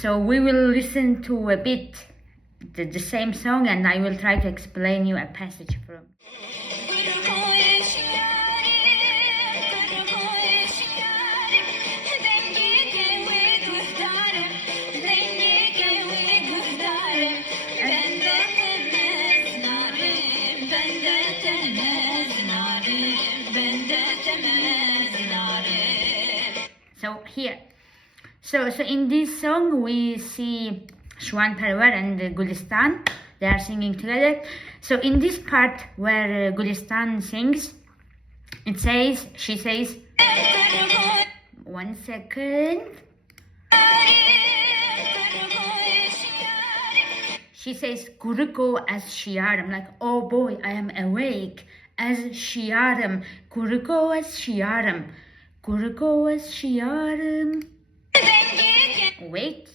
So we will listen to a bit the same song, and I will try to explain you a passage from. So here, so in this song we see Shwan Parvar and Gulistan. They are singing together. So in this part where Gulistan sings, she says, 1 second. She says, Kuruko as Shiaram, like, oh boy, I am awake as Shiaram. Kuruko as Shiaram. Kuruko as Shiaram. Wait.